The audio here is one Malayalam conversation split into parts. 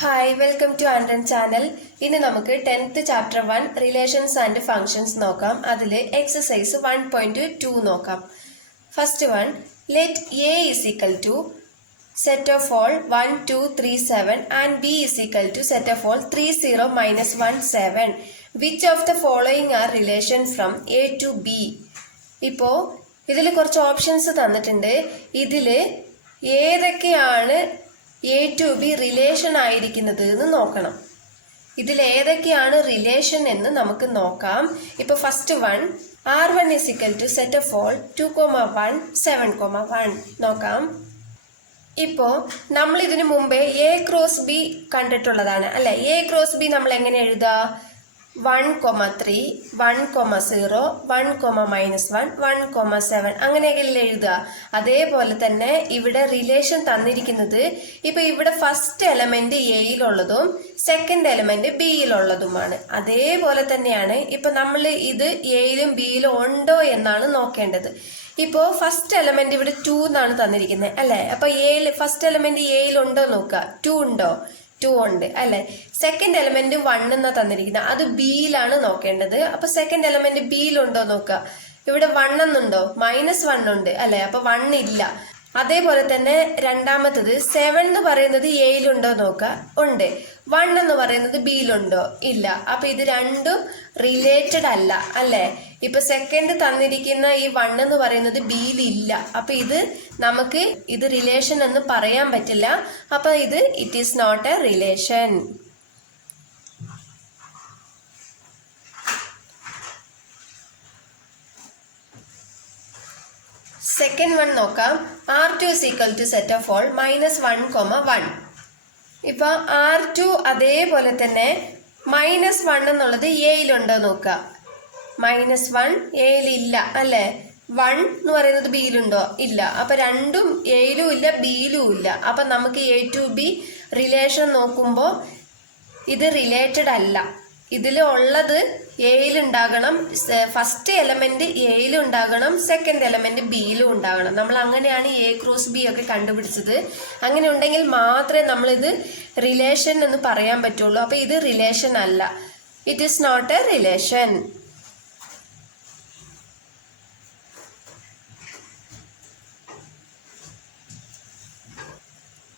ഹായ് വെൽക്കം ടു ആൻഡ്രൻ ചാനൽ. ഇനി നമുക്ക് 10th chapter 1 relations and functions നോക്കാം. അതിൽ എക്സസൈസ് 1.2 നോക്കാം. First one, let A is equal to set of all 1 2 3 7 and B is equal to set of all 3 0 -1 7. Which of the following are relation from A to B? ഇപ്പോൾ ഇതിൽ കുറച്ച് ഓപ്ഷൻസ് തന്നിട്ടുണ്ട്. ഇതിൽ ഏതൊക്കെയാണ് എ ടു ബി റിലേഷൻ ആയിരിക്കുന്നത് എന്ന് നോക്കണം. ഇതിൽ ഏതൊക്കെയാണ് റിലേഷൻ എന്ന് നമുക്ക് നോക്കാം. ഇപ്പൊ first one, R1 is equal to set of all 2,1 7,1 നോക്കാം. ഇപ്പോ നമ്മൾ ഇതിനു മുമ്പേ എ ക്രോസ് ബി കണ്ടിട്ടുള്ളതാണ് അല്ലെ. എ ക്രോസ് ബി നമ്മൾ എങ്ങനെ എഴുതാ? 1,3 1,0 1,-1 1,7 അങ്ങനെയൊക്കെയല്ലേ എഴുതുക. അതേപോലെ തന്നെ ഇവിടെ റിലേഷൻ തന്നിരിക്കുന്നത് ഇപ്പൊ ഇവിടെ ഫസ്റ്റ് എലമെന്റ് എയിലുള്ളതും സെക്കൻഡ് എലമെന്റ് ബിയിലുള്ളതുമാണ്. അതേപോലെ തന്നെയാണ് ഇപ്പൊ നമ്മൾ ഇത് എയിലും ബിയിലും ഉണ്ടോ എന്നാണ് നോക്കേണ്ടത്. ഇപ്പോ ഫസ്റ്റ് എലമെന്റ് ഇവിടെ 2 എന്നാണ് തന്നിരിക്കുന്നത് അല്ലെ. അപ്പൊ ഫസ്റ്റ് എലമെന്റ് എയിലുണ്ടോ നോക്കുക. 2 ഉണ്ടോ? 2 ഉണ്ട് അല്ലെ. സെക്കൻഡ് എലമെന്റ് 1 എന്നാ തന്നിരിക്കുന്നത്, അത് ബിയിലാണ് നോക്കേണ്ടത്. അപ്പൊ സെക്കൻഡ് എലമെന്റ് ബിയിലുണ്ടോ നോക്കുക. ഇവിടെ 1 എന്നുണ്ടോ? -1 ഉണ്ട് അല്ലെ. അപ്പൊ 1 ഇല്ല. അതേപോലെ തന്നെ രണ്ടാമത്തത് 7 എന്ന് പറയുന്നത് എയിലുണ്ടോ നോക്കുക. ഉണ്ട്. 1 എന്ന് പറയുന്നത് ബിയിലുണ്ടോ? ഇല്ല. അപ്പൊ ഇത് രണ്ടും റിലേറ്റഡ് അല്ല അല്ലെ. ഇപ്പൊ സെക്കൻഡ് തന്നിരിക്കുന്ന ഈ 1 എന്ന് പറയുന്നത് ബിയിൽ ഇല്ല. അപ്പൊ ഇത് നമുക്ക് ഇത് റിലേഷൻ എന്ന് പറയാൻ പറ്റില്ല. അപ്പൊ ഇത് it is not a relation. Second one നോക്കാം. R2 is equal to set of all -1,1. ഇപ്പൊ R2 അതേപോലെ തന്നെ -1 എന്നുള്ളത് എയിലുണ്ടോ നോക്കുക. -1 എയിലില്ല അല്ലെ. 1 എന്ന് പറയുന്നത് ബിയിലുണ്ടോ? ഇല്ല. അപ്പൊ രണ്ടും എയിലും ഇല്ല ബിയിലും ഇല്ല. അപ്പൊ നമുക്ക് എ ടു ബി റിലേഷൻ നോക്കുമ്പോൾ ഇത് റിലേറ്റഡ് അല്ല. ഇതിൽ ഉള്ളത് എയിലുണ്ടാകണം, ഫസ്റ്റ് എലമെന്റ് എയിലുണ്ടാകണം, സെക്കൻഡ് എലമെന്റ് ബിയിലും ഉണ്ടാകണം. നമ്മൾ അങ്ങനെയാണ് എ ക്രോസ് ബി ഒക്കെ കണ്ടുപിടിച്ചത്. അങ്ങനെ ഉണ്ടെങ്കിൽ മാത്രമേ നമ്മളിത് റിലേഷൻ എന്ന് പറയാൻ പറ്റുള്ളൂ. അപ്പൊ ഇത് റിലേഷൻ അല്ല. It is not a relation.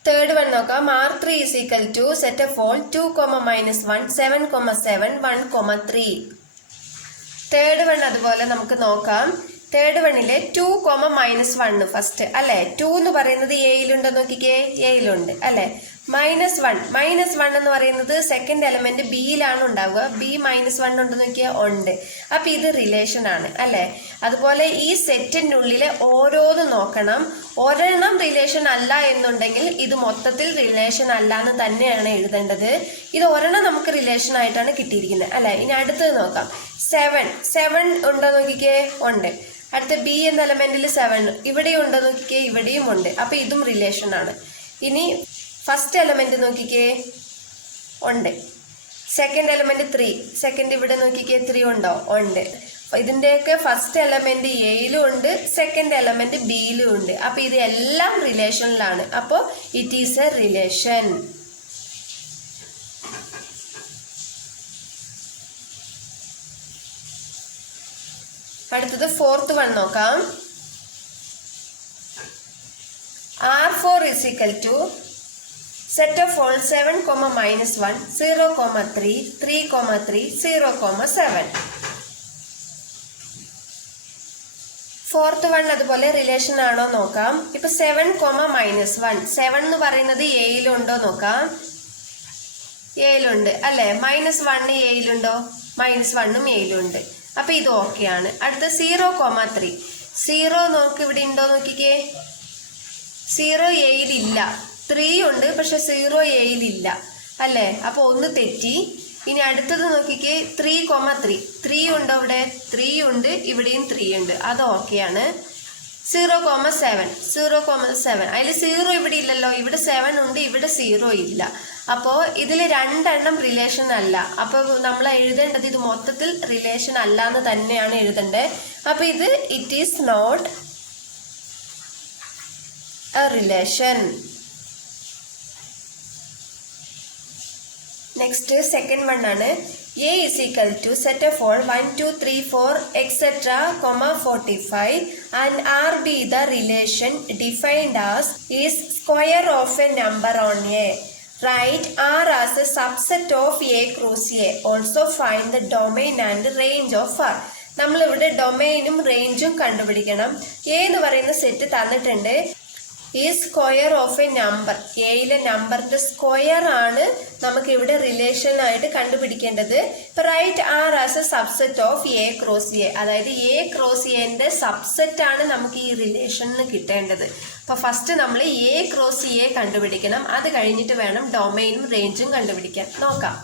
Third one നോക്കാം. R3 is equal to set of all 2, -1 7,7 1,3. Third one അതുപോലെ നമുക്ക് നോക്കാം. തേർഡ് വണ്ണിലെ 2, -1 ഫസ്റ്റ് അല്ലെ. 2 എന്ന് പറയുന്നത് എയിലുണ്ടോ നോക്കിക്കേ. എയിലുണ്ട് അല്ലെ. -1 എന്ന് പറയുന്നത് സെക്കൻഡ് എലമെന്റ് ബിയിലാണ് ഉണ്ടാവുക. ബി -1 ഉണ്ട് നോക്കിയാൽ ഉണ്ട്. അപ്പൊ ഇത് റിലേഷൻ ആണ് അല്ലെ. അതുപോലെ ഈ സെറ്റിനുള്ളിലെ ഓരോന്ന് നോക്കണം. ഒരെണ്ണം റിലേഷൻ അല്ല എന്നുണ്ടെങ്കിൽ ഇത് മൊത്തത്തിൽ റിലേഷൻ അല്ല എന്ന് തന്നെയാണ് എഴുതേണ്ടത്. ഇത് ഒരെണ്ണം നമുക്ക് റിലേഷൻ ആയിട്ടാണ് കിട്ടിയിരിക്കുന്നത് അല്ലെ. ഇനി അടുത്തത് നോക്കാം. 7 ഉണ്ടോ നോക്കിക്കേ. ഉണ്ട്. അടുത്ത ബി എന്ന എലമെന്റിൽ 7 ഇവിടെയും ഉണ്ടോ നോക്കിക്കേ. ഇവിടെയും ഉണ്ട്. അപ്പൊ ഇതും റിലേഷൻ ആണ്. ഇനി ഫസ്റ്റ് എലമെന്റ് നോക്കിക്കേ. ഉണ്ട്. Second element 3. സെക്കൻഡ് ഇവിടെ നോക്കിക്കേ. 3 ഉണ്ടോ? ഉണ്ട്. ഇതിന്റെയൊക്കെ ഫസ്റ്റ് എലമെന്റ് എയിലും ഉണ്ട്, സെക്കൻഡ് എലമെന്റ് ബിയിലും ഉണ്ട്. അപ്പൊ ഇത് എല്ലാം റിലേഷനിലാണ്. അപ്പോ ഇറ്റ് ഈസ് എ റിലേഷൻ. അടുത്തത് ഫോർത്ത് വൺ നോക്കാം. R4 is equal to set of all 7, -1 0,3 3,3 0,7. Fourth one അതുപോലെ റിലേഷൻ ആണോ നോക്കാം. ഇപ്പൊ 7, -1 7 എന്ന് പറയുന്നത് എയിലുണ്ടോ നോക്കാം. എയിലുണ്ട് അല്ലെ. -1 എയിലുണ്ടോ? -1ഉം എയിലുണ്ട്. അപ്പൊ ഇത് ഓക്കെ ആണ്. അടുത്ത 0,3 0 നോക്ക്. ഇവിടെ ഉണ്ടോ നോക്കിക്കേ. 0 എയിലില്ല. 3 ഉണ്ട് പക്ഷെ 0 എയിലില്ല അല്ലെ. അപ്പൊ ഒന്ന് തെറ്റി. ഇനി അടുത്തത് നോക്കിക്കേ. 3,3 3 ഉണ്ടോ? ഇവിടെ 3 ഉണ്ട്. ഇവിടെയും 3 ഉണ്ട്. അത് ഓക്കെയാണ്. 0,7 അതിൽ 0 ഇവിടെ ഇല്ലല്ലോ. ഇവിടെ 7 ഉണ്ട്, ഇവിടെ 0 ഇല്ല. അപ്പോ ഇതിൽ രണ്ടെണ്ണം റിലേഷൻ അല്ല. അപ്പൊ നമ്മൾ എഴുതേണ്ടത് ഇത് മൊത്തത്തിൽ റിലേഷൻ അല്ല എന്ന് തന്നെയാണ് എഴുതേണ്ടത്. അപ്പൊ ഇത് it is not a relation. Next second one ആണ്. A is equal to set of all 1, 2, 3, 4, etc., 45 and R be the relation defined as is square of a number on A. Write R as a subset of A cross A. Also find the domain and range of R. നമ്മളിവിടെ ഡൊമൈനും റേഞ്ചും കണ്ടുപിടിക്കണം. എ എന്ന് പറയുന്ന സെറ്റ് തന്നിട്ടുണ്ട്. ഈ സ്ക്വയർ ഓഫ് എ നമ്പർ, എയിലെ നമ്പറിന്റെ സ്ക്വയർ ആണ് നമുക്ക് ഇവിടെ റിലേഷൻ ആയിട്ട് കണ്ടുപിടിക്കേണ്ടത്. Write R as a subset of A cross A, അതായത് എ ക്രോസ് എന്റെ സബ്സെറ്റ് ആണ് നമുക്ക് ഈ റിലേഷനിൽ കിട്ടേണ്ടത്. അപ്പൊ ഫസ്റ്റ് നമ്മൾ എ ക്രോസ് എ കണ്ടുപിടിക്കണം. അത് കഴിഞ്ഞിട്ട് വേണം ഡൊമൈനും റേഞ്ചും കണ്ടുപിടിക്കാൻ. നോക്കാം.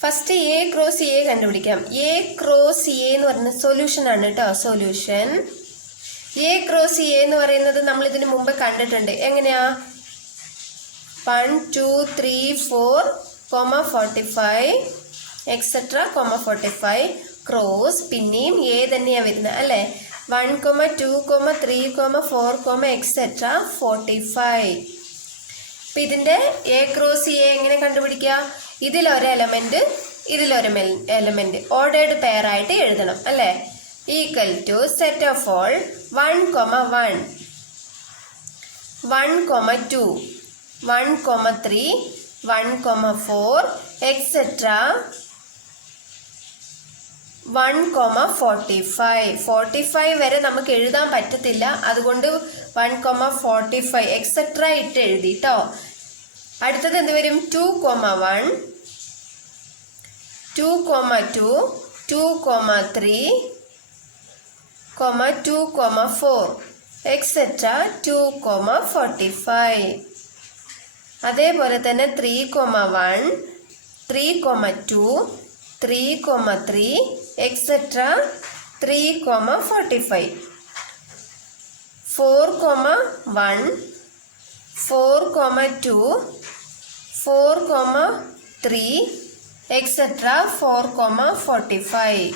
ഫസ്റ്റ് എ ക്രോസ് എ കണ്ടുപിടിക്കാം. എ ക്രോസ് എ എന്ന് പറയുന്ന സൊല്യൂഷൻ ആണ് കേട്ടോ. സൊല്യൂഷൻ എ ക്രോസ് എ എന്ന് പറയുന്നത് നമ്മൾ ഇതിന് മുമ്പ് കണ്ടിട്ടുണ്ട്. എങ്ങനെയാ? 1, 2, 3, 4, 45 എക്സെട്ര 45 ക്രോസ് പിന്നെയും എ തന്നെയാ വരുന്നത് അല്ലേ. 1, 2, 3, 4, എക്സെട്ര 45. ഇപ്പൊ ഇതിന്റെ എ ക്രോസ് എ എങ്ങനെ കണ്ടുപിടിക്കുക? ഇതിലൊരു എലമെന്റ് ഇതിലൊരു എലമെന്റ് ഓർഡേർഡ് പെയർ ആയിട്ട് എഴുതണം അല്ലേ. Equal to set of all 1, 1, 1, 2, 1, 3, 1, 4, etc. 1, 45. 45 വരെ നമുക്ക് എഴുതാൻ പറ്റത്തില്ല, അതുകൊണ്ട് 1, 45 എക്സെട്ര ഇട്ട് എഴുതി കേട്ടോ. അടുത്തത് എന്ത് വരും? 2, 1, 2, 2, 2, 3, 2, 4 എക്സെട്ര 2, 45. അതേപോലെ തന്നെ 3, 1, 3, 2, 3, 3 എക്സെട്ര 3, 45. 4, 1, 4, 2, 4, 3 എക്സെട്ര 4, 45.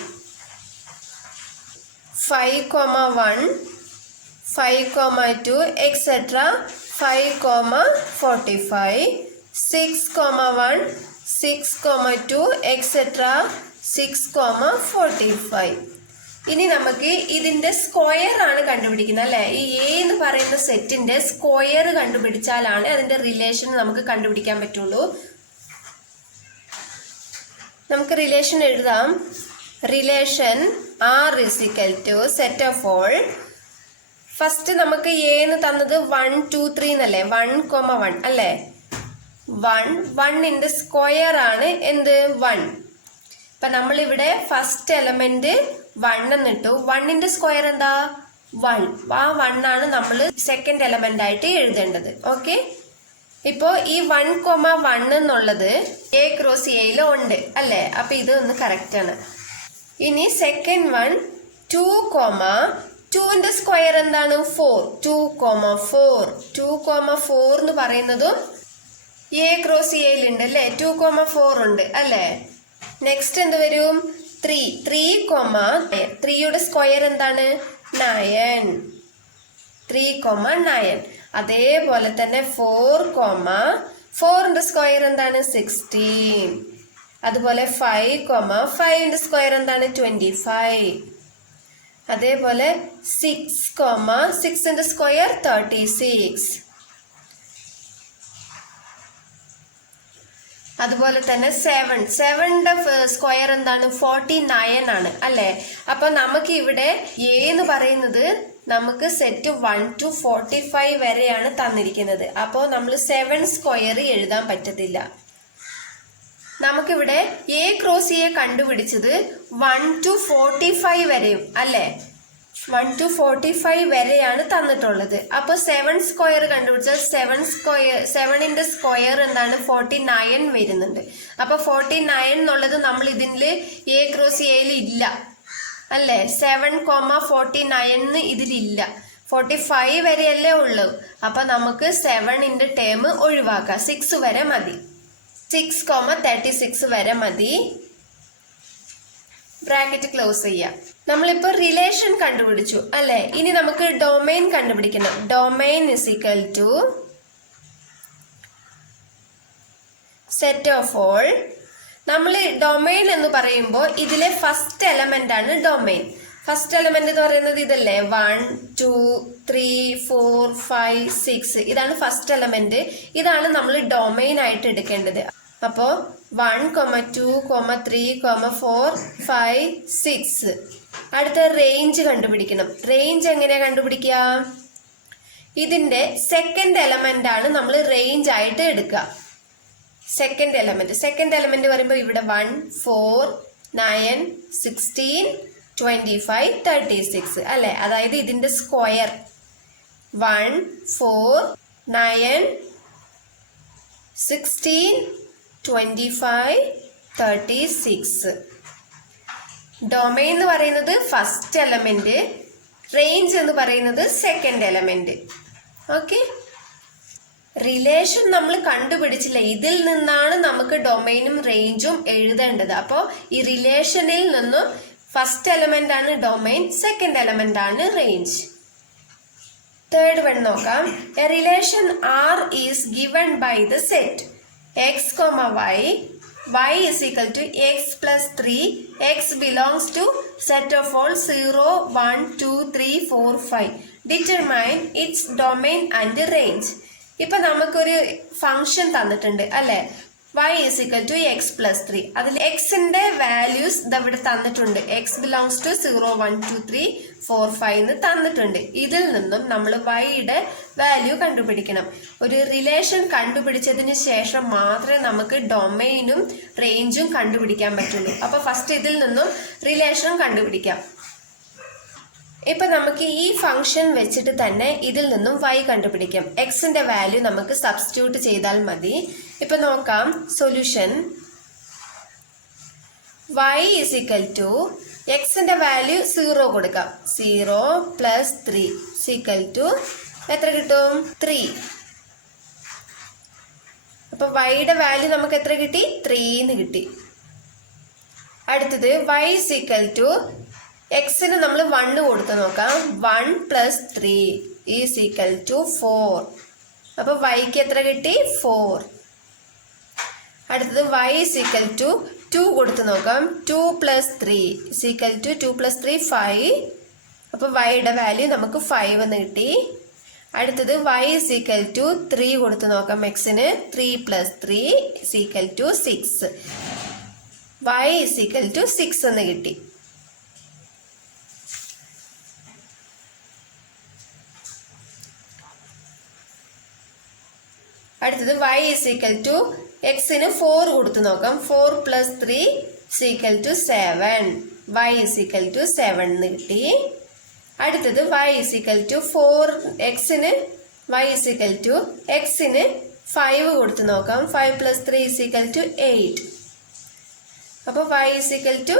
5, 1, 5, 2 etc. 5, 45. 6, 1, 6, 2 etc. 6, 45. ഇനി നമുക്ക് ഇതിന്റെ സ്ക്വയർ ആണ് കണ്ടുപിടിക്കുന്നത് അല്ലെ. ഈ എ എന്ന് പറയുന്ന സെറ്റിന്റെ സ്ക്വയർ കണ്ടുപിടിച്ചാലാണ് അതിന്റെ റിലേഷൻ നമുക്ക് കണ്ടുപിടിക്കാൻ പറ്റുള്ളൂ. നമുക്ക് റിലേഷൻ എഴുതാം. Relation R is equal to set of all. First നമുക്ക് എ എന്ന് തന്നത് 1, 2, 3 എന്നല്ലേ. 1, 1 അല്ലേ. 1ന്റെ സ്ക്വയർ ആണ് എന്ത്? 1. ഇപ്പൊ നമ്മളിവിടെ ഫസ്റ്റ് എലമെന്റ് 1 എന്നിട്ടു. 1ന്റെ സ്ക്വയർ എന്താ? 1. ആ 1 ആണ് നമ്മൾ സെക്കൻഡ് എലമെന്റ് ആയിട്ട് എഴുതേണ്ടത്. ഓക്കെ. ഇപ്പോ ഈ 1, 1 എന്നുള്ളത് എ ക്രോസ് എയിൽ ഉണ്ട് അല്ലേ. അപ്പൊ ഇത് ഒന്ന് കറക്റ്റ് ആണ്. ഇനി സെക്കൻഡ് വൺ 2, 2ന്റെ സ്ക്വയർ എന്താണ്? 4. 2, 4. 2, 4 എന്ന് പറയുന്നതും എ ക്രോസ് എയിൽ ഉണ്ട് അല്ലേ. 2, 4 ഉണ്ട് അല്ലേ. നെക്സ്റ്റ് എന്ത് വരും? 3. 3യുടെ സ്ക്വയർ എന്താണ്? 9. 3, 9. അതേപോലെ തന്നെ 4, 4ന്റെ സ്ക്വയർ എന്താണ്? 16. അതുപോലെ 5, 5ന്റെ സ്ക്വയർ എന്താണ്? 25. അതേപോലെ 6, 6ന്റെ സ്ക്വയർ 36. അതുപോലെ തന്നെ 7ന്റെ സ്ക്വയർ എന്താണ്? 49 ആണ് അല്ലെ. അപ്പൊ നമുക്ക് ഇവിടെ എ എന്ന് പറയുന്നത് നമുക്ക് സെറ്റ് 1 to 45 വരെയാണ് തന്നിരിക്കുന്നത്. അപ്പോൾ നമ്മൾ 7 സ്ക്വയർ എഴുതാൻ പറ്റത്തില്ല. നമുക്കിവിടെ എ ക്രോസ് എ കണ്ടുപിടിച്ചത് 1 to 45 വരെയും അല്ലേ. 1 to 45 വരെയാണ് തന്നിട്ടുള്ളത്. അപ്പൊ 7 സ്ക്വയർ കണ്ടുപിടിച്ചാൽ 7ന്റെ സ്ക്വയർ എന്താണ്? 49 വരുന്നുണ്ട്. അപ്പൊ 49 എന്നുള്ളത് നമ്മൾ ഇതില് എ ക്രോസ് എയിൽ ഇല്ല അല്ലേ. 7, 49 ഇതിലില്ല. 45 വരെയല്ലേ ഉള്ളൂ. അപ്പൊ നമുക്ക് 7ന്റെ ടേം ഒഴിവാക്കാം. 6 വരെ മതി. 6, 36 വരെ മതി. ബ്രാക്കറ്റ് ക്ലോസ് ചെയ്യാം. നമ്മളിപ്പോ റിലേഷൻ കണ്ടുപിടിച്ചു അല്ലെ. ഇനി നമുക്ക് ഡൊമൈൻ കണ്ടുപിടിക്കണം. Domain is equal to set of all നമ്മൾ ഡൊമൈൻ എന്ന് പറയുമ്പോൾ ഇതിലെ ഫസ്റ്റ് എലമെന്റ് ആണ് ഡൊമൈൻ. ഫസ്റ്റ് എലമെന്റ് എന്ന് പറയുന്നത് ഇതല്ലേ, 1 2 3 4 5 6, ഇതാണ് ഫസ്റ്റ് എലമെന്റ്. ഇതാണ് നമ്മൾ ഡൊമൈൻ ആയിട്ട് എടുക്കേണ്ടത്. അപ്പോ 1 2 3 4 5 6. അടുത്ത റേഞ്ച് കണ്ടുപിടിക്കണം. റേഞ്ച് എങ്ങനെയാ കണ്ടുപിടിക്കുക? ഇതിന്റെ സെക്കൻഡ് എലമെന്റ് ആണ് നമ്മൾ റേഞ്ച് ആയിട്ട് എടുക്കുക. സെക്കൻഡ് എലമെന്റ് പറയുമ്പോൾ ഇവിടെ 1 4 9 16 25 36 അല്ലെ. അതായത് ഇതിന്റെ സ്ക്വയർ 1 4 9 16 25 36. ഡൊമൈൻ എന്ന് പറയുന്നത് ഫസ്റ്റ് എലമെന്റ്, റേഞ്ച് എന്ന് പറയുന്നത് സെക്കൻഡ് എലമെന്റ്. ഓക്കെ, റിലേഷൻ നമ്മൾ കണ്ടുപിടിച്ചില്ല. ഇതിൽ നിന്നാണ് നമുക്ക് ഡൊമൈനും റേഞ്ചും എഴുതേണ്ടത്. അപ്പോൾ ഈ റിലേഷനിൽ നിന്നും ഫസ്റ്റ് എലമെന്റ് ആണ് ഡൊമൈൻ, സെക്കൻഡ് എലമെന്റ് ആണ് റേഞ്ച്. തേർഡ് വൺ നോക്കാം. A relation R is given by the set x, y is equal to x plus 3, x belongs to set of all 0 1 2 3 4 5. Determine its domain and range. ഇപ്പൊ നമുക്കൊരു ഫംഗ്ഷൻ തന്നിട്ടുണ്ട് അല്ലെ, y is equal to x plus 3. അതിൽ എക്സിന്റെ വാല്യൂസ് ഇവിടെ തന്നിട്ടുണ്ട്. x belongs to 0 1 2 3 4 5 എന്ന് തന്നിട്ടുണ്ട്. ഇതിൽ നിന്നും നമ്മൾ yയുടെ വാല്യൂ കണ്ടുപിടിക്കണം. ഒരു റിലേഷൻ കണ്ടുപിടിച്ചതിന് ശേഷം മാത്രമേ നമുക്ക് ഡൊമൈനും റേഞ്ചും കണ്ടുപിടിക്കാൻ പറ്റുള്ളൂ. അപ്പൊ ഫസ്റ്റ് ഇതിൽ നിന്നും റിലേഷൻ കണ്ടുപിടിക്കാം. ഇപ്പൊ നമുക്ക് ഈ ഫംഗ്ഷൻ വെച്ചിട്ട് തന്നെ ഇതിൽ നിന്നും y കണ്ടുപിടിക്കാം. എക്സിന്റെ വാല്യൂ നമുക്ക് സബ്സ്റ്റിറ്റ്യൂട്ട് ചെയ്താൽ മതി. ഇപ്പൊ നോക്കാം solution. y is equal to എക്സിന്റെ വാല്യൂ 0 കൊടുക്കാം. 0 plus 3 is equal to എത്ര കിട്ടും? 3. അപ്പൊ yയുടെ വാല്യൂ നമുക്ക് എത്ര കിട്ടി? 3 എന്ന് കിട്ടി. അടുത്തത് y is equal to എക്സിന് നമ്മൾ 1 കൊടുത്ത് നോക്കാം. 1 plus 3 is equal to 4. അപ്പൊ yക്ക് എത്ര കിട്ടി? 4. അടുത്തത് y is equal to 2 കൊടുത്ത് നോക്കാം. 2 plus 3 is equal to 2 plus 3 5. അപ്പൊ yയുടെ വാല്യൂ നമുക്ക് 5 എന്ന് കിട്ടി. അടുത്തത് y is equal to 3 കൊടുത്ത് നോക്കാം. എക്സിന് 3 plus 3 is equal to 6. y is equal to 6 എന്ന് കിട്ടി. അടുത്തത് y is equal to എക്സിന് 4 കൊടുത്ത് നോക്കാം. 4 plus 3 is equal to 7. y is equal to 7 എന്ന് കിട്ടി. അടുത്തത് y is equal to 4 എക്സിന് y is equal to എക്സിന് 5 കൊടുത്ത് നോക്കാം. 5 plus 3 is equal to 8. അപ്പോൾ y is equal to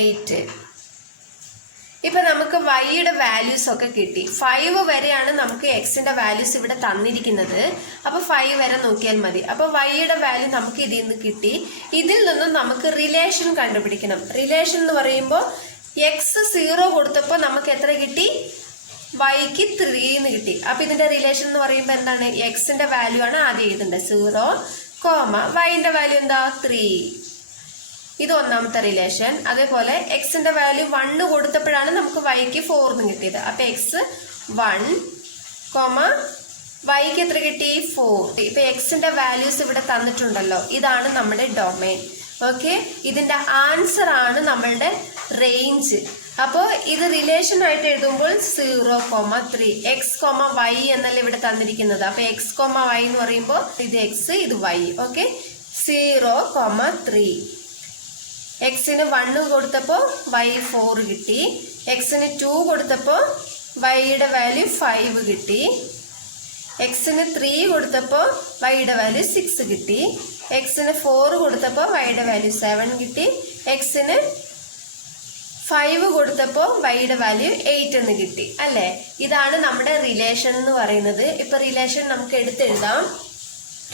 8. ഇപ്പൊ നമുക്ക് yയുടെ വാല്യൂസ് ഒക്കെ കിട്ടി. 5 വരെയാണ് നമുക്ക് എക്സിന്റെ വാല്യൂസ് ഇവിടെ തന്നിരിക്കുന്നത്. അപ്പൊ 5 വരെ നോക്കിയാൽ മതി. അപ്പൊ yയുടെ വാല്യൂ നമുക്ക് ഇതിൽ നിന്ന് കിട്ടി. ഇതിൽ നിന്നും നമുക്ക് റിലേഷൻ കണ്ടുപിടിക്കണം. റിലേഷൻ എന്ന് പറയുമ്പോൾ എക്സ് 0 കൊടുത്തപ്പോൾ നമുക്ക് എത്ര കിട്ടി? yക്ക് 3 എന്ന് കിട്ടി. അപ്പൊ ഇതിന്റെ റിലേഷൻ എന്ന് പറയുമ്പോൾ എന്താണ്? എക്സിന്റെ വാല്യൂ ആണ് ആദ്യം എഴുതേണ്ടത്. 0, yന്റെ വാല്യൂ എന്താ? 3. ഇത് ഒന്നാമത്തെ റിലേഷൻ. അതേപോലെ എക്സിന്റെ വാല്യൂ 1 കൊടുത്തപ്പോഴാണ് നമുക്ക് yക്ക് 4 എന്ന് കിട്ടിയത്. അപ്പൊ എക്സ് 1, yക്ക് എത്ര കിട്ടി? 4. ഇപ്പൊ എക്സിന്റെ വാല്യൂസ് ഇവിടെ തന്നിട്ടുണ്ടല്ലോ. ഇതാണ് നമ്മുടെ ഡൊമൈൻ. ഓക്കെ, ഇതിന്റെ ആൻസർ ആണ് നമ്മളുടെ റേഞ്ച്. അപ്പോൾ ഇത് റിലേഷൻ ആയിട്ട് എഴുതുമ്പോൾ 0, 3 x, y എന്നല്ല ഇവിടെ തന്നിരിക്കുന്നത്. അപ്പൊ x, y എന്ന് പറയുമ്പോൾ ഇത് x, ഇത് y. ഓക്കെ, 0, 3. എക്സിന് 1 കൊടുത്തപ്പോൾ y 4 കിട്ടി. എക്സിന് 2 കൊടുത്തപ്പോൾ yയുടെ വാല്യൂ 5 കിട്ടി. എക്സിന് 3 കൊടുത്തപ്പോൾ yയുടെ വാല്യൂ 6 കിട്ടി. എക്സിന് 4 കൊടുത്തപ്പോൾ yയുടെ വാല്യൂ 7 കിട്ടി. എക്സിന് 5 കൊടുത്തപ്പോൾ yയുടെ വാല്യൂ 8 എന്ന് കിട്ടി അല്ലേ. ഇതാണ് നമ്മുടെ റിലേഷൻ എന്ന് പറയുന്നത്. ഇപ്പൊ റിലേഷൻ നമുക്ക് എടുത്തെഴുതാം.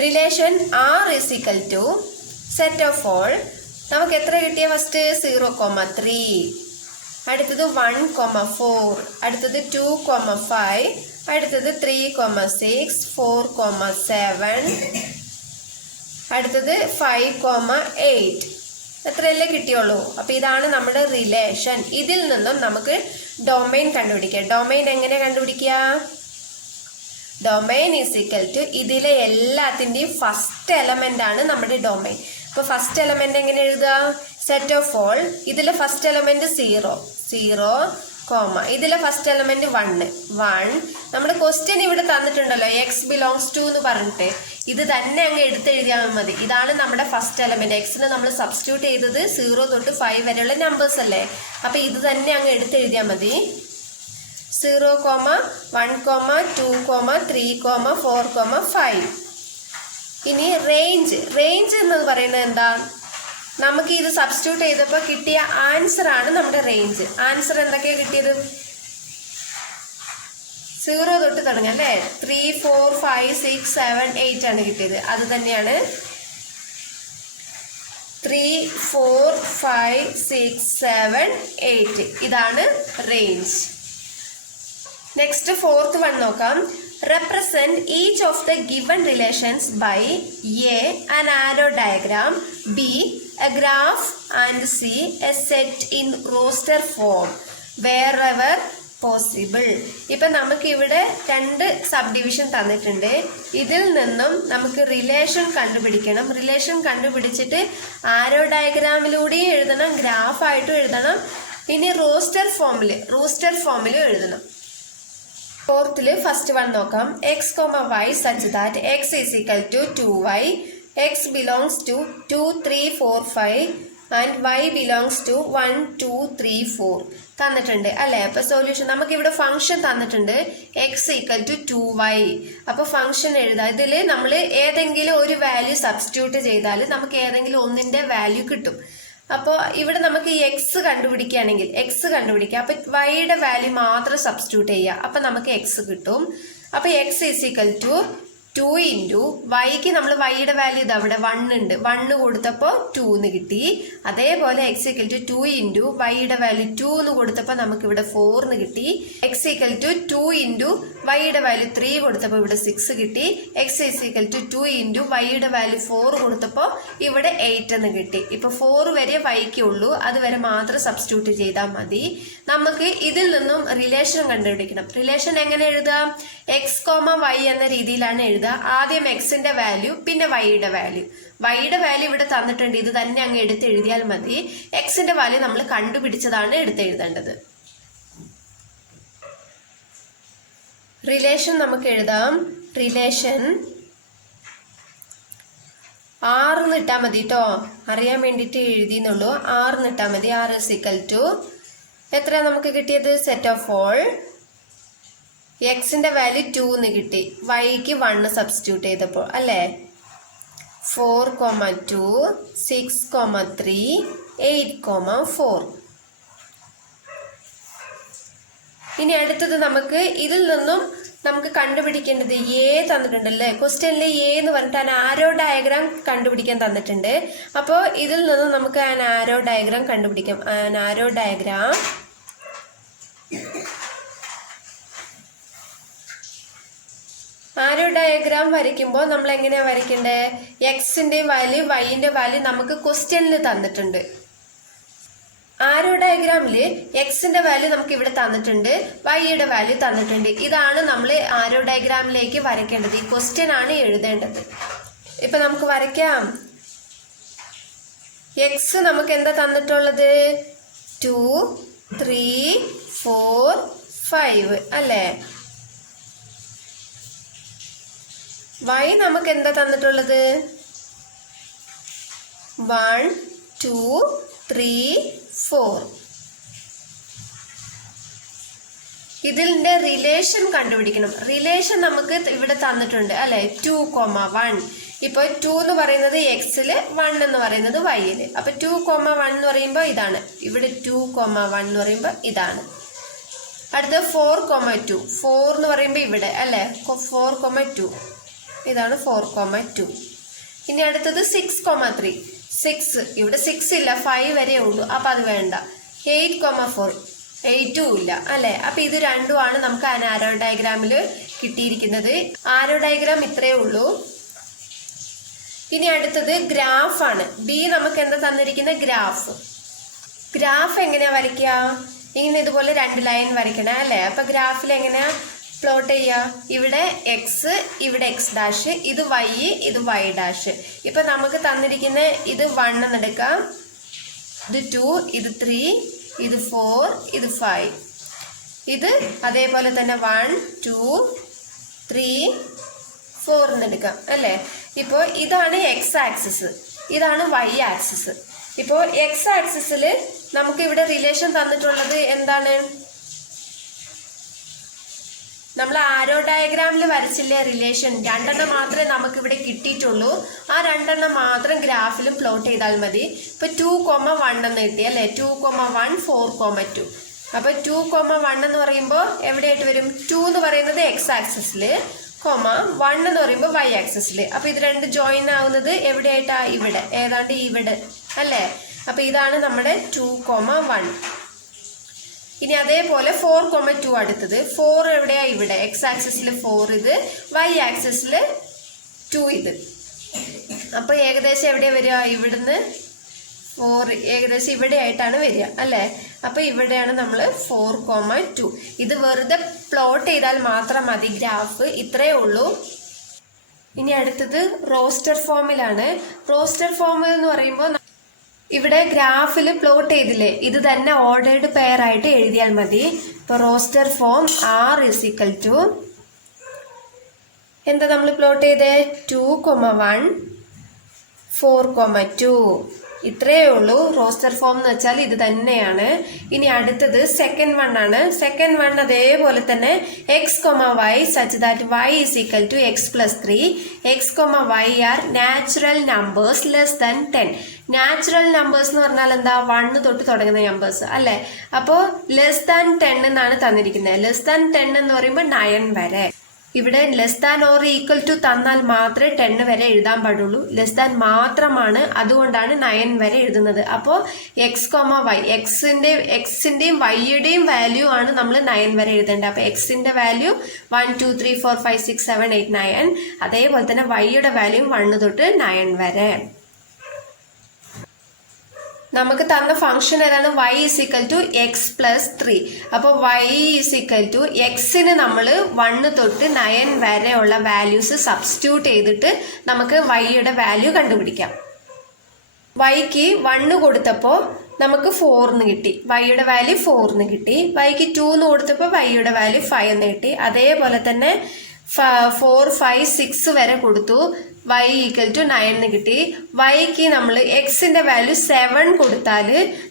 Relation r is equal to set of all. നമുക്ക് എത്ര കിട്ടിയ? ഫസ്റ്റ് 0, 3. അടുത്തത് 1, 4. അടുത്തത് 2, 5. അടുത്തത് 3, 6. 4, 7. അടുത്തത് 5, 8. എത്രയല്ലേ കിട്ടിയുള്ളൂ. അപ്പൊ ഇതാണ് നമ്മുടെ റിലേഷൻ. ഇതിൽ നിന്നും നമുക്ക് ഡൊമൈൻ കണ്ടുപിടിക്കാം. ഡൊമൈൻ എങ്ങനെ കണ്ടുപിടിക്കുക? ഡൊമൈൻ ഈസ് ഈക്വൽ ടു ഇതിലെ എല്ലാത്തിന്റെയും ഫസ്റ്റ് എലമെന്റ് ആണ് നമ്മുടെ ഡൊമൈൻ. അപ്പൊ ഫസ്റ്റ് എലമെന്റ് എങ്ങനെ എഴുതുക? Set of all. ഇതിലെ ഫസ്റ്റ് എലമെന്റ് 0 കോമ ഇതിലെ ഫസ്റ്റ് എലമെന്റ് 1. നമ്മുടെ ക്വസ്റ്റ്യൻ ഇവിടെ തന്നിട്ടുണ്ടല്ലോ, എക്സ് ബിലോങ്സ് ടു എന്ന് പറഞ്ഞിട്ട്. ഇത് തന്നെ അങ്ങ് എടുത്തെഴുതിയാൽ മതി. ഇതാണ് നമ്മുടെ ഫസ്റ്റ് എലമെന്റ്. എക്സിന് നമ്മൾ സബ്സ്റ്റിറ്റ്യൂട്ട് ചെയ്തത് 0 തൊട്ട് 5 വരെയുള്ള നമ്പേഴ്സ് അല്ലേ. അപ്പൊ ഇത് തന്നെ അങ്ങ് എടുത്തെഴുതിയാൽ മതി. 0, 1, 2, 3, 4, 5. ഇനി റേഞ്ച് എന്ന് പറയുന്നത് എന്താ? നമുക്ക് ഇത് സബ്സ്റ്റിറ്റ്യൂട്ട് ചെയ്തപ്പോൾ കിട്ടിയ ആൻസർ ആണ് നമ്മുടെ റേഞ്ച്. ആൻസർ എന്തൊക്കെയാ കിട്ടിയത്? 0 തൊട്ട് തുടങ്ങാം അല്ലേ. 3, 4, 5, 6, 7, 8 ആണ് കിട്ടിയത്. അത് തന്നെയാണ് 3, 4, 5, 6, 7, 8. ഇതാണ് റേഞ്ച്. നെക്സ്റ്റ് ഫോർത്ത് വൺ നോക്കാം. Represent each of the given relations by A, an arrow diagram, B, a graph, and C, a set in roster form wherever possible. ഇപ്പം നമുക്ക് ഇവിടെ 2 സബ് ഡിവിഷൻ തന്നിട്ടുണ്ട്. ഇതിൽ നിന്നും നമുക്ക് റിലേഷൻ കണ്ടുപിടിക്കണം. റിലേഷൻ കണ്ടുപിടിച്ചിട്ട് ആരോ ഡയഗ്രാമിലൂടെയും എഴുതണം, ഗ്രാഫായിട്ടും എഴുതണം, ഇനി റോസ്റ്റർ ഫോമിലും എഴുതണം. ഫോർത്തിൽ ഫസ്റ്റ് വൺ നോക്കാം. x, y such that x is equal to 2y, x belongs to 2, 3, 4, 5 and y belongs to 1, 2, 3, 4 തന്നിട്ടുണ്ട് അല്ലേ. അപ്പൊ സൊല്യൂഷൻ നമുക്ക് ഇവിടെ ഫംഗ്ഷൻ തന്നിട്ടുണ്ട് x ഈക്വൽ ടു 2y. അപ്പൊ ഫംഗ്ഷൻ എഴുതാം. ഇതിൽ നമ്മൾ ഏതെങ്കിലും ഒരു വാല്യൂ സബ്സ്റ്റിറ്റ്യൂട്ട് ചെയ്താൽ നമുക്ക് ഏതെങ്കിലും ഒന്നിന്റെ വാല്യൂ കിട്ടും. അപ്പോൾ ഇവിടെ നമുക്ക് എക്സ് കണ്ടുപിടിക്കുകയാണെങ്കിൽ അപ്പൊ വൈയുടെ വാല്യൂ മാത്രം സബ്സ്റ്റിറ്റ്യൂട്ട് ചെയ്യുക. അപ്പൊ നമുക്ക് എക്സ് കിട്ടും. അപ്പൊ x is equal to 2 into വൈക്ക് നമ്മൾ വൈയുടെ വാല്യൂ ഇത് അവിടെ 1 ഉണ്ട്. 1 കൊടുത്തപ്പോൾ 2 എന്ന് കിട്ടി. അതേപോലെ എക്സ് ഈക്വൽ ടു 2 ഇൻറ്റു വൈയുടെ വാല്യൂ 2 എന്ന് കൊടുത്തപ്പോൾ നമുക്ക് ഇവിടെ 4 എന്ന് കിട്ടി. എക്സ് ഈക്വൽ ടു 2 ഇൻറ്റു വൈയുടെ വാല്യൂ 3 കൊടുത്തപ്പോൾ ഇവിടെ 6 കിട്ടി. X is equal to 2 into വൈയുടെ വാല്യൂ 4 കൊടുത്തപ്പോൾ ഇവിടെ 8 എന്ന് കിട്ടി. ഇപ്പൊ 4 വരെ വൈക്ക് ഉള്ളൂ, അതുവരെ മാത്രം സബ്സ്റ്റിറ്റ്യൂട്ട് ചെയ്താൽ മതി. നമുക്ക് ഇതിൽ നിന്നും റിലേഷൻ കണ്ടുപിടിക്കണം. റിലേഷൻ എങ്ങനെ എഴുതാം? എക്സ്, വൈ എന്ന രീതിയിലാണ് എഴുതുക. ആദ്യം എക്സിന്റെ വാല്യൂ, പിന്നെ വൈയുടെ വാല്യൂ. വൈയുടെ വാല്യൂ ഇവിടെ തന്നിട്ടുണ്ട്, ഇത് തന്നെ അങ്ങ് എടുത്തെഴുതിയാൽ മതി. എക്സിന്റെ വാല്യൂ നമ്മൾ കണ്ടുപിടിച്ചതാണ് എടുത്തെഴുതേണ്ടത്. റിലേഷൻ നമുക്ക് എഴുതാം. റിലേഷൻ 6 ഇട്ടാൽ മതി കേട്ടോ, അറിയാൻ വേണ്ടിയിട്ട് എഴുതിയെന്നുള്ളൂ. 6 ഇട്ടാൽ മതി. 6 is equal to എത്ര നമുക്ക് കിട്ടിയത്? സെറ്റ് ഓഫ് ഓൾ എക്സിന്റെ വാല്യൂ 2 എന്ന് കിട്ടി, വൈക്ക് 1 സബ്സ്റ്റിറ്റ്യൂട്ട് ചെയ്തപ്പോൾ അല്ലേ. 4, 2, 6, 3, 8, 4. ഇനി അടുത്തത് നമുക്ക് ഇതിൽ നിന്നും നമുക്ക് കണ്ടുപിടിക്കേണ്ടത് എ തന്നിട്ടുണ്ടല്ലേ. ക്വസ്റ്റ്യനിൽ എ എന്ന് പറഞ്ഞിട്ട് ആരോ ഡയഗ്രാം കണ്ടുപിടിക്കാൻ തന്നിട്ടുണ്ട്. അപ്പോൾ ഇതിൽ നിന്നും നമുക്ക് ആരോ ഡയഗ്രാം കണ്ടുപിടിക്കാം. ആരോ ഡയഗ്രാം വരയ്ക്കുമ്പോൾ നമ്മൾ എങ്ങനെയാ വരയ്ക്കേണ്ടത്? എക്സിന്റെ വാല്യൂ, വൈന്റെ വാല്യൂ നമുക്ക് ക്വസ്റ്റ്യനിൽ തന്നിട്ടുണ്ട്. ആരോ ഡയഗ്രാമില് എക്സിന്റെ വാല്യൂ നമുക്ക് ഇവിടെ തന്നിട്ടുണ്ട്, വൈയുടെ വാല്യൂ തന്നിട്ടുണ്ട്. ഇതാണ് നമ്മൾ ആരോ ഡയഗ്രാമിലേക്ക് വരയ്ക്കേണ്ടത്. ഈ ക്വസ്റ്റ്യൻ ആണ് എഴുതേണ്ടത്. ഇപ്പൊ നമുക്ക് വരയ്ക്കാം. എക്സ് നമുക്ക് എന്താ തന്നിട്ടുള്ളത്? 2, 3, 4, 5 അല്ലേ. വൈ നമുക്ക് എന്താ തന്നിട്ടുള്ളത്? 1, 2, 3, 4. ഇതിന്റെ റിലേഷൻ കണ്ടുപിടിക്കണം. റിലേഷൻ നമുക്ക് ഇവിടെ തന്നിട്ടുണ്ട് അല്ലെ. 2, 1. ഇപ്പൊ 2 എന്ന് പറയുന്നത് എക്സില്, 1 എന്ന് പറയുന്നത് വൈയില്. അപ്പൊ 2, 1 എന്ന് പറയുമ്പോൾ ഇതാണ്. ഇവിടെ 2, 1 എന്ന് പറയുമ്പോൾ ഇതാണ്. അടുത്ത 4, 2. 4 എന്ന് പറയുമ്പോൾ ഇവിടെ അല്ലെ. 4, 2 ഇതാണ് 4, 2. ഇനി അടുത്തത് 6, 3. 6 ഇവിടെ 6 ഇല്ല, 5 വരെ ഉള്ളൂ. അപ്പൊ അത് വേണ്ട. 8, 4. 8 ഇല്ല അല്ലെ. അപ്പൊ ഇത് രണ്ടുമാണ് നമുക്ക് ആരോ ഡയഗ്രാമിൽ കിട്ടിയിരിക്കുന്നത്. ആരോ ഡയഗ്രാം ഇത്രയേ ഉള്ളൂ. ഇനി അടുത്തത് ഗ്രാഫാണ്. ബി നമുക്ക് എന്താ തന്നിരിക്കുന്ന ഗ്രാഫ്. ഗ്രാഫ് എങ്ങനെയാ വരയ്ക്കുക? ഇങ്ങനെ ഇതുപോലെ 2 ലൈൻ വരയ്ക്കണം അല്ലേ? അപ്പൊ ഗ്രാഫിൽ എങ്ങനെയാ പ്ലോട്ട് ചെയ്യുക? ഇവിടെ എക്സ്, ഇവിടെ എക്സ് ഡാഷ്, ഇത് വൈ, ഇത് വൈ ഡാഷ്. ഇപ്പൊ നമുക്ക് തന്നിരിക്കുന്ന ഇത് 1 എന്നെടുക്കാം, ഇത് 2, ഇത് 3, ഇത് 4, ഇത് 5. ഇത് അതേപോലെ തന്നെ 1, 2, 3, 4 എന്നെടുക്കാം അല്ലേ? ഇപ്പോൾ ഇതാണ് എക്സ് ആക്സിസ്, ഇതാണ് വൈ ആക്സിസ്. ഇപ്പോൾ എക്സ് ആക്സിസിൽ നമുക്ക് ഇവിടെ റിലേഷൻ തന്നിട്ടുള്ളത് എന്താണ്? നമ്മൾ ആരോ ഡയഗ്രാമിൽ വരച്ചില്ലേ റിലേഷൻ? 2 എണ്ണം മാത്രമേ നമുക്ക് ഇവിടെ കിട്ടിയിട്ടുള്ളൂ. ആ 2 എണ്ണം മാത്രം ഗ്രാഫിൽ പ്ലോട്ട് ചെയ്താൽ മതി. ഇപ്പൊ 2,1 എന്ന് കിട്ടി അല്ലേ? 2,1, 4,2. അപ്പൊ 2,1 എന്ന് പറയുമ്പോൾ എവിടെയായിട്ട് വരും? 2 എന്ന് പറയുന്നത് എക്സ് ആക്സിസില്, 1 എന്ന് പറയുമ്പോൾ വൈ ആക്സിസില്. അപ്പൊ ഇത് 2 ജോയിൻ ആവുന്നത് എവിടെയായിട്ടാ? ഇവിടെ, ഏതാണ്ട് ഇവിടെ അല്ലേ? അപ്പൊ ഇതാണ് നമ്മുടെ 2,1. ഇനി അതേപോലെ 4,2 അടുത്തത്. 4 എവിടെയാ? ഇവിടെ എക്സ് ആക്സിസിൽ 4 ഇത്, വൈ ആക്സിസിൽ 2 ഇത്. അപ്പൊ ഏകദേശം എവിടെയാ വരിക? ഇവിടുന്ന് 4 ഏകദേശം ഇവിടെ ആയിട്ടാണ് വരിക അല്ലേ? അപ്പൊ ഇവിടെയാണ് നമ്മൾ 4,2. ഇത് വെറുതെ പ്ലോട്ട് ചെയ്താൽ മാത്രം മതി ഗ്രാഫ്, ഇത്രയേ ഉള്ളൂ. ഇനി അടുത്തത് റോസ്റ്റർ ഫോമിലാണ്. റോസ്റ്റർ ഫോമിൽ എന്ന് പറയുമ്പോൾ ഇവിടെ ഗ്രാഫിൽ പ്ലോട്ട് ചെയ്തില്ലേ, ഇത് തന്നെ ഓർഡേർഡ് പെയർ ആയിട്ട് എഴുതിയാൽ മതി. ഇപ്പൊ റോസ്റ്റർ ഫോം R = എന്താ നമ്മൾ പ്ലോട്ട് ചെയ്തേ? 2,1, 4,2. ഇത്രയേ ഉള്ളൂ. റോസ്റ്റർ ഫോം എന്ന് വെച്ചാൽ ഇത് തന്നെയാണ്. ഇനി അടുത്തത് സെക്കൻഡ് 1 ആണ്. സെക്കൻഡ് 1 അതേപോലെ തന്നെ x, y such that y = x + 3, x, y are natural numbers less than 10. Natural numbers എന്ന് പറഞ്ഞാൽ എന്താ? 1 തൊട്ട് തുടങ്ങുന്ന നമ്പേഴ്സ് അല്ലെ? അപ്പോ ലെസ് ദാൻ 10 എന്നാണ് തന്നിരിക്കുന്നത്. ലെസ് ദാൻ 10 എന്ന് പറയുമ്പോൾ 9 വരെ. ഇവിടെ less than or equal to തന്നാൽ മാത്രമേ 10 വരെ എഴുതാൻ പാടുള്ളൂ. ലെസ് ദാൻ മാത്രമാണ്, അതുകൊണ്ടാണ് 9 വരെ എഴുതുന്നത്. അപ്പോൾ x, y, എക്സിന്റെയും വൈയുടെയും വാല്യൂ ആണ് നമ്മൾ 9 വരെ എഴുതേണ്ടത്. അപ്പൊ എക്സിന്റെ വാല്യൂ 1, 2, 3, 4, 5, 6, 7, 8, 9. അതേപോലെ തന്നെ വൈയുടെ വാല്യൂ 1 തൊട്ട് 9 വരെ. നമുക്ക് തന്ന ഫംഗ്ഷൻ ഏതാണ്? y = x + 3. അപ്പോൾ y = എക്സിന് നമ്മൾ 1 തൊട്ട് 9 വരെയുള്ള വാല്യൂസ് സബ്സ്റ്റിറ്റ്യൂട്ട് ചെയ്തിട്ട് നമുക്ക് വൈയുടെ വാല്യൂ കണ്ടുപിടിക്കാം. വൈക്ക് 1 കൊടുത്തപ്പോൾ നമുക്ക് 4 എന്ന് കിട്ടി, വൈയുടെ വാല്യൂ 4 എന്ന് കിട്ടി. വൈക്ക് 2 എന്ന് കൊടുത്തപ്പോൾ വൈയുടെ വാല്യൂ 5 എന്ന് കിട്ടി. അതേപോലെ തന്നെ 4, 5, 6 വരെ കൊടുത്തു, y = 9 എന്ന് കിട്ടി. വൈക്ക് നമ്മൾ എക്സിന്റെ വാല്യൂ 7 കൊടുത്താൽ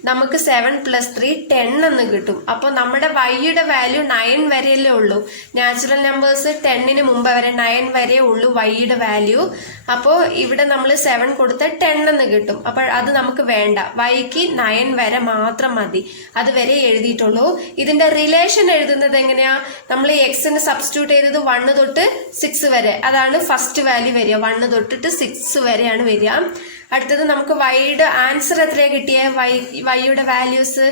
നമുക്ക് 7 + 3 10 എന്ന് കിട്ടും. അപ്പൊ നമ്മുടെ വൈയുടെ വാല്യൂ 9 വരെയല്ലേ ഉള്ളൂ. നാച്ചുറൽ നമ്പേഴ്സ് 10ന് മുമ്പ് വരെ 9 വരെ ഉള്ളൂ വൈയുടെ വാല്യൂ. അപ്പോൾ ഇവിടെ നമ്മൾ 7 കൊടുത്താൽ 10 എന്ന് കിട്ടും. അപ്പോൾ അത് നമുക്ക് വേണ്ട, വൈക്ക് 9 വരെ മാത്രം മതി, അത് വരെ എഴുതിയിട്ടുള്ളൂ. ഇതിന്റെ റിലേഷൻ എഴുതുന്നത് എങ്ങനെയാ? നമ്മൾ എക്സിന് സബ്സ്റ്റിറ്റ്യൂട്ട് ചെയ്തത് 1 തൊട്ട് 6 വരെ, അതാണ് ഫസ്റ്റ് വാല്യൂ വരിക. 1 തൊട്ടിട്ട് 6 വരെയാണ് വരിക. അടുത്തത് നമുക്ക് വൈയുടെ ആൻസർ എത്രയാ കിട്ടിയ? വൈയുടെ വാല്യൂസ്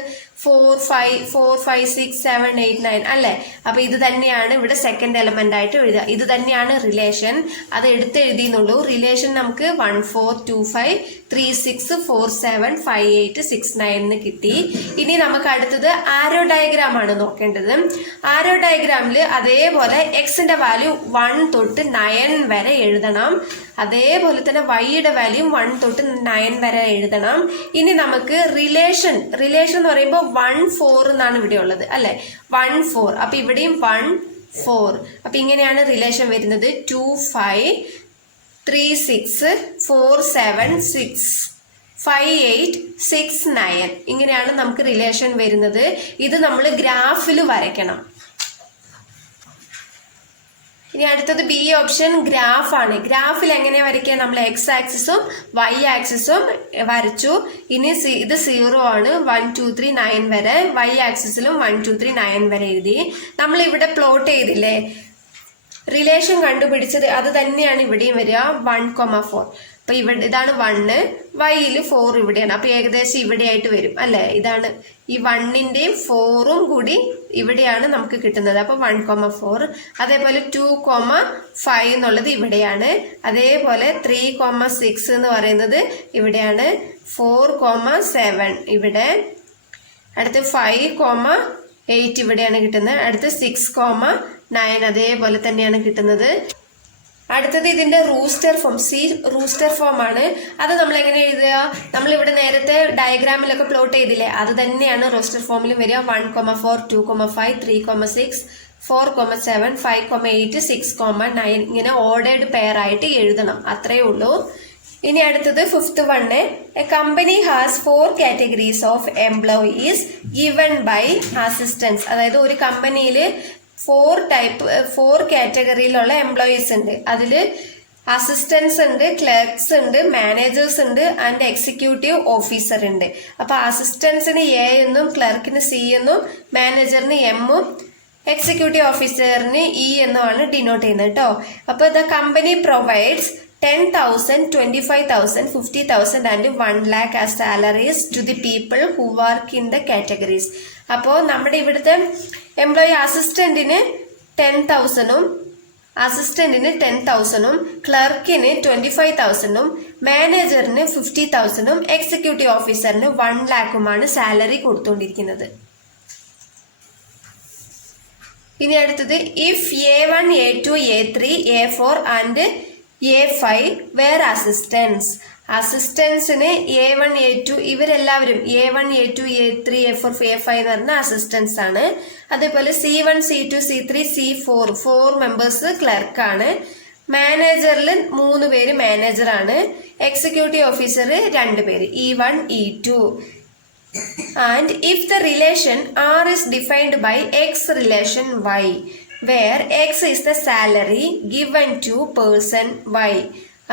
4, 5, 6, 7, 8, 9 അല്ലേ? അപ്പൊ ഇത് തന്നെയാണ് ഇവിടെ സെക്കൻഡ് എലമെന്റ് ആയിട്ട് എഴുതുക. ഇത് തന്നെയാണ് റിലേഷൻ, അത് എഴുതിയെന്നുള്ളൂ. റിലേഷൻ നമുക്ക് 1, 4, 2, 5, 3, 6, 4, 7, 5, 8, 6, 9 എന്ന് കിട്ടി. ഇനി നമുക്ക് അടുത്തത് ആരോ ഡയഗ്രാം ആണ് നോക്കേണ്ടത്. ആരോ ഡയഗ്രാമിൽ അതേപോലെ എക്സിന്റെ വാല്യൂ 1 തൊട്ട് 9 വരെ എഴുതണം. അതേപോലെ തന്നെ വൈയുടെ വാല്യൂ 1 തൊട്ട് 9 വരെ എഴുതണം. ഇനി നമുക്ക് റിലേഷൻ എന്ന് പറയുമ്പോൾ 1, 4 എന്നാണ് ഇവിടെ ഉള്ളത് അല്ലെ? 1, 4. അപ്പൊ ഇവിടെയും 1, 4. അപ്പൊ ഇങ്ങനെയാണ് റിലേഷൻ വരുന്നത്. 2, 5, 3, 6, 4, 7, 6, 5, 8, 6, 9. ഇങ്ങനെയാണ് നമുക്ക് റിലേഷൻ വരുന്നത്. ഇത് നമ്മൾ ഗ്രാഫിൽ വരയ്ക്കണം. ഇനി അടുത്തത് ബി ഓപ്ഷൻ ഗ്രാഫ് ആണ്. ഗ്രാഫിൽ എങ്ങനെ വരയ്ക്കുക? നമ്മൾ എക്സ് ആക്സിസും വൈ ആക്സിസും വരച്ചു. ഇനി ഇത് 0 ആണ്, 1, 2, 3, 9 വരെ. വൈ ആക്സിസിലും 1, 2, 3, 9 വരെ എഴുതി. നമ്മൾ ഇവിടെ പ്ലോട്ട് ചെയ്തില്ലേ റിലേഷൻ കണ്ടുപിടിച്ചത്, അത് തന്നെയാണ് ഇവിടെയും വരിക. 1, 4. അപ്പൊ ഇവിടെ ഇതാണ് 1, വൈയിൽ 4 ഇവിടെയാണ്. അപ്പൊ ഏകദേശം ഇവിടെ ആയിട്ട് വരും അല്ലെ. ഇതാണ് ഈ 1ന്റെയും 4ഉം കൂടി ഇവിടെയാണ് നമുക്ക് കിട്ടുന്നത്. അപ്പൊ 1,4. അതേപോലെ 2,5 എന്നുള്ളത് ഇവിടെയാണ്. അതേപോലെ 3,6 എന്ന് പറയുന്നത് ഇവിടെയാണ്. 4,7 ഇവിടെ. അടുത്ത് 5,8 ഇവിടെയാണ് കിട്ടുന്നത്. അടുത്ത് 6,9 അതേപോലെ തന്നെയാണ് കിട്ടുന്നത്. അടുത്തത് ഇതിന്റെ റൂസ്റ്റർ ഫോം, റൂസ്റ്റർ ഫോം ആണ്. അത് നമ്മൾ എങ്ങനെ എഴുതുക? നമ്മൾ ഇവിടെ നേരത്തെ ഡയഗ്രാമിലൊക്കെ പ്ലോട്ട് ചെയ്തില്ലേ, അത് തന്നെയാണ് റൂസ്റ്റർ ഫോമിലും വരിക. 1,4, 2,5, 3,6, 4,7, 5,8, 6,9 ഇങ്ങനെ ഓർഡേർഡ് പെയർ ആയിട്ട് എഴുതണം. അത്രയേ ഉള്ളൂ. ഇനി അടുത്തത് 5th one. A company has 4 categories of employees given by assistance. അതായത് ഒരു കമ്പനിയിൽ 4 കാറ്റഗറിയിലുള്ള എംപ്ലോയീസ് ഉണ്ട്. അതിൽ അസിസ്റ്റൻസ് ഉണ്ട്, ക്ലർക്സ് ഉണ്ട്, മാനേജേഴ്സ് ഉണ്ട് ആൻഡ് എക്സിക്യൂട്ടീവ് ഓഫീസർ ഉണ്ട്. അപ്പൊ അസിസ്റ്റൻസിന് എ എന്നും ക്ലർക്കിന് സി എന്നും മാനേജറിന് എമ്മും എക്സിക്യൂട്ടീവ് ഓഫീസറിന് ഇ എന്നുമാണ് ഡിനോട്ട് ചെയ്യുന്നത് കേട്ടോ. അപ്പൊ the company provides 10,000, 25,000, 50,000 and 1 lakh as salaries to the people who work in the categories. അപ്പോൾ നമ്മുടെ ഇവിടുത്തെ എംപ്ലോയി അസിസ്റ്റന്റിന് 10,000ഉം അസിസ്റ്റന്റിന് 10,000ഉം ക്ലർക്കിന് 25,000ഉം മാനേജറിന് 50,000ഉം എക്സിക്യൂട്ടീവ് ഓഫീസറിന് 1 lakhുമാണ് സാലറി കൊടുത്തുകൊണ്ടിരിക്കുന്നത്. ഇനി അടുത്തത് if A1, A2, A3, A4 and A5 where assistants. അസിസ്റ്റൻസിന് A1, A2 ഇവരെല്ലാവരും A1, A2, A3, A4, A5 എന്ന് പറഞ്ഞ അസിസ്റ്റൻസ് ആണ്. അതേപോലെ C1, C2, C3, C4 4 members ക്ലർക്കാണ്. മാനേജറിൽ 3 പേര് മാനേജറാണ്. എക്സിക്യൂട്ടീവ് ഓഫീസർ 2 പേര് E1, E2. And if the relation R is defined by X relation Y, where X is the salary given to person Y.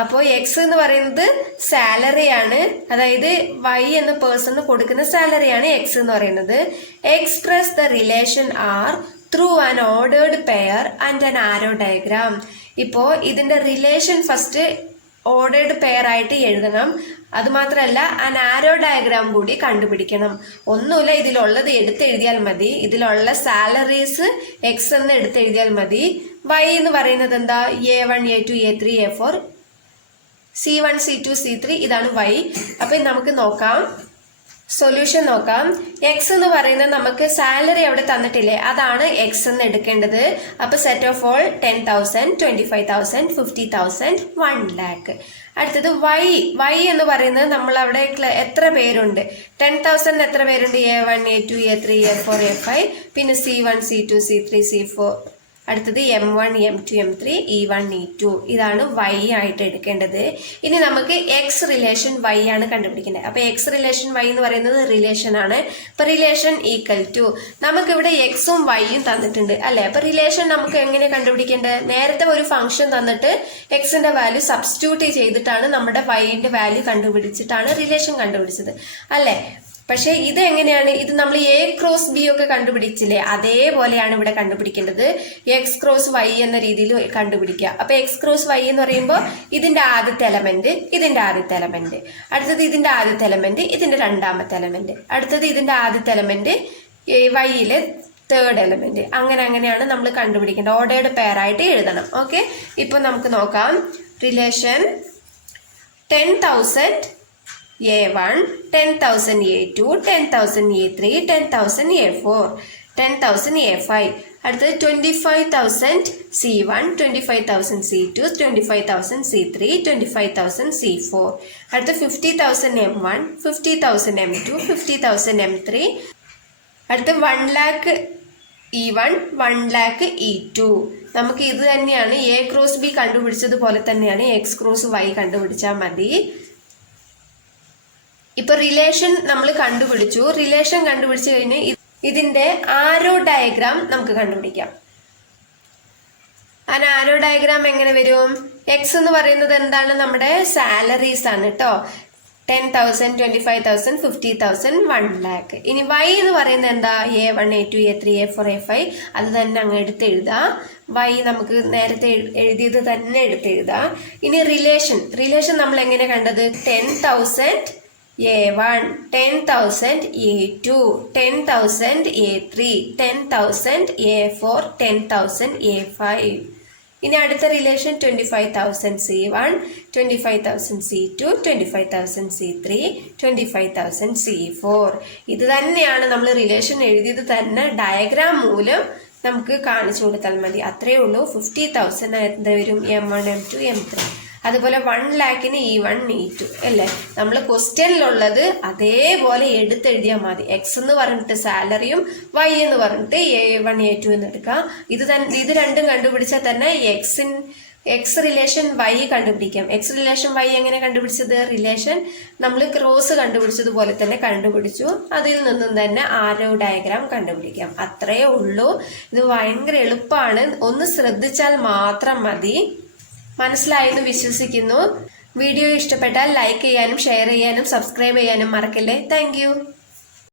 അപ്പോൾ എക്സ് എന്ന് പറയുന്നത് സാലറി ആണ്, അതായത് വൈ എന്ന പേഴ്സണ് കൊടുക്കുന്ന സാലറിയാണ് എക്സ് എന്ന് പറയുന്നത്. Express the relation R through an ordered pair and an arrow diagram. ഇപ്പോ ഇതിന്റെ റിലേഷൻ ഫസ്റ്റ് ഓർഡേർഡ് പെയർ ആയിട്ട് എഴുതണം. അതുമാത്രമല്ല ആൻ ആരോ ഡയഗ്രാം കൂടി കണ്ടുപിടിക്കണം. ഒന്നുമില്ല, ഇതിലുള്ളത് എടുത്തെഴുതിയാൽ മതി. ഇതിലുള്ള സാലറീസ് എക്സ് എന്ന് എടുത്തെഴുതിയാൽ മതി. വൈ എന്ന് പറയുന്നത് എന്താ? A1, A2, A3, A4, C1, C2, C3 ഇതാണ് വൈ. അപ്പൊ നമുക്ക് നോക്കാം, സൊല്യൂഷൻ നോക്കാം. എക്സ് എന്ന് പറയുന്നത് നമുക്ക് സാലറി അവിടെ തന്നിട്ടില്ലേ, അതാണ് എക്സ് എന്ന് എടുക്കേണ്ടത്. അപ്പൊ സെറ്റ് ഓഫ് ഓൾ 10,000, 25,000, 50,000, 1 lakh. അടുത്തത് വൈ എന്ന് പറയുന്നത് നമ്മൾ അവിടെ എത്ര പേരുണ്ട്? 10,000 എത്ര പേരുണ്ട്? A1, A2, A3, A4, A5, പിന്നെ C1, C2, C3, C4. അടുത്തത് M1, M2, M3, E1, E2. ഇതാണ് വൈ ആയിട്ട് എടുക്കേണ്ടത്. ഇനി നമുക്ക് എക്സ് റിലേഷൻ വൈ ആണ് കണ്ടുപിടിക്കേണ്ടത്. അപ്പൊ എക്സ് റിലേഷൻ വൈ എന്ന് പറയുന്നത് റിലേഷൻ ആണ്. അപ്പൊ റിലേഷൻ ഈക്വൽ ടു, നമുക്കിവിടെ എക്സും വൈയും തന്നിട്ടുണ്ട് അല്ലെ. അപ്പൊ റിലേഷൻ നമുക്ക് എങ്ങനെ കണ്ടുപിടിക്കേണ്ടത്? നേരത്തെ ഒരു ഫംഗ്ഷൻ തന്നിട്ട് എക്സിന്റെ വാല്യൂ സബ്സ്റ്റിറ്റ്യൂട്ട് ചെയ്തിട്ടാണ് നമ്മുടെ വൈന്റെ വാല്യൂ കണ്ടുപിടിച്ചിട്ടാണ് റിലേഷൻ കണ്ടുപിടിച്ചത് അല്ലെ. പക്ഷെ ഇത് എങ്ങനെയാണ്? ഇത് നമ്മൾ A ക്രോസ് B ഒക്കെ കണ്ടുപിടിച്ചില്ലേ, അതേപോലെയാണ് ഇവിടെ കണ്ടുപിടിക്കേണ്ടത്. എക്സ് ക്രോസ് വൈ എന്ന രീതിയിൽ കണ്ടുപിടിക്കുക. അപ്പൊ എക്സ് ക്രോസ് വൈ എന്ന് പറയുമ്പോൾ ഇതിന്റെ ആദ്യത്തെ എലമെന്റ്, ഇതിന്റെ ആദ്യത്തെ എലമെന്റ്, അടുത്തത് ഇതിന്റെ ആദ്യത്തെ എലമെന്റ്, ഇതിന്റെ രണ്ടാമത്തെ എലമെന്റ്, അടുത്തത് ഇതിന്റെ ആദ്യത്തെ എലമെന്റ്, വൈയിലെ തേർഡ് എലമെന്റ്. അങ്ങനെയാണ് നമ്മൾ കണ്ടുപിടിക്കേണ്ടത്. ഓർഡേർഡ് പെയർ ആയിട്ട് എഴുതണം. ഓക്കെ, ഇപ്പൊ നമുക്ക് നോക്കാം. Relation 10,000 A1, 10,000 A2, 10,000 A3, 10,000 A4, 10,000 A5. അടുത്തത് 25,000 C1, 25,000 C2, 25,000 C3, 25,000 C4. അടുത്ത 50,000 M1, 50,000 M2, 50,000 M3. അടുത്ത 1 lakh E1, 1 lakh E2. നമുക്ക് ഇത് തന്നെയാണ് A ക്രോസ് B കണ്ടുപിടിച്ചതുപോലെ തന്നെയാണ് എക്സ് ക്രോസ് വൈ കണ്ടുപിടിച്ചാൽ മതി. ഇപ്പൊ റിലേഷൻ നമ്മൾ കണ്ടുപിടിച്ചു. റിലേഷൻ കണ്ടുപിടിച്ചു കഴിഞ്ഞ് ഇതിന്റെ ആരോ ഡയഗ്രാം നമുക്ക് കണ്ടുപിടിക്കാം. ആ ആരോ ഡയഗ്രാം എങ്ങനെ വരും? എക്സ് എന്ന് പറയുന്നത് എന്താണ്? നമ്മുടെ സാലറീസ് ആണ് കേട്ടോ. 10,000, 25,000, 50,000, 1 lakh. ഇനി y എന്ന് പറയുന്നത് എന്താ? A1, A2, A3, A4, A5. അത് തന്നെ അങ്ങ് എടുത്തെഴുതാം. y നമുക്ക് നേരത്തെ എഴുതിയത് തന്നെ എടുത്തെഴുതാം. ഇനി റിലേഷൻ നമ്മൾ എങ്ങനെ കണ്ടത്? 10,000 A1, 10,000 A2, 10,000 A3, 10,000 A4, 10,000 A5. ഇനി അടുത്ത relation 25,000 C1, 25,000 C2, 25,000 C3, 25,000 C4. ഇത് തന്നെയാണ് നമ്മൾ റിലേഷൻ എഴുതിയത് തന്നെ ഡയഗ്രാം മൂലം നമുക്ക് കാണിച്ചു കൊടുത്താൽ മതി. അത്രയേ ഉള്ളൂ. 50,000 എന്താ വരും? M1, M2, M3. അതുപോലെ 1 lakhന് E1, E2 അല്ലേ? നമ്മൾ ക്വസ്റ്റ്യനിലുള്ളത് അതേപോലെ എടുത്തെഴുതിയാൽ മതി. എക്സ് എന്ന് പറഞ്ഞിട്ട് സാലറിയും വൈ എന്ന് പറഞ്ഞിട്ട് A1, A2 എന്ന് എടുക്കാം. ഇത് രണ്ടും കണ്ടുപിടിച്ചാൽ തന്നെ എക്സ് റിലേഷൻ വൈ കണ്ടുപിടിക്കാം. എക്സ് റിലേഷൻ വൈ എങ്ങനെ കണ്ടുപിടിച്ചത്? റിലേഷൻ നമ്മൾ ക്രോസ് കണ്ടുപിടിച്ചതുപോലെ തന്നെ കണ്ടുപിടിച്ചു. അതിൽ നിന്നും തന്നെ ആരോ ഡയഗ്രാം കണ്ടുപിടിക്കാം. അത്രയേ ഉള്ളൂ. ഇത് ഭയങ്കര എളുപ്പമാണ്. ഒന്ന് ശ്രദ്ധിച്ചാൽ മാത്രം മതി. മനസ്സിലായെന്ന് വിശ്വസിക്കുന്നു. വീഡിയോ ഇഷ്ടപ്പെട്ടാൽ ലൈക്ക് ചെയ്യാനും ഷെയർ ചെയ്യാനും സബ്സ്ക്രൈബ് ചെയ്യാനും മറക്കല്ലേ. താങ്ക്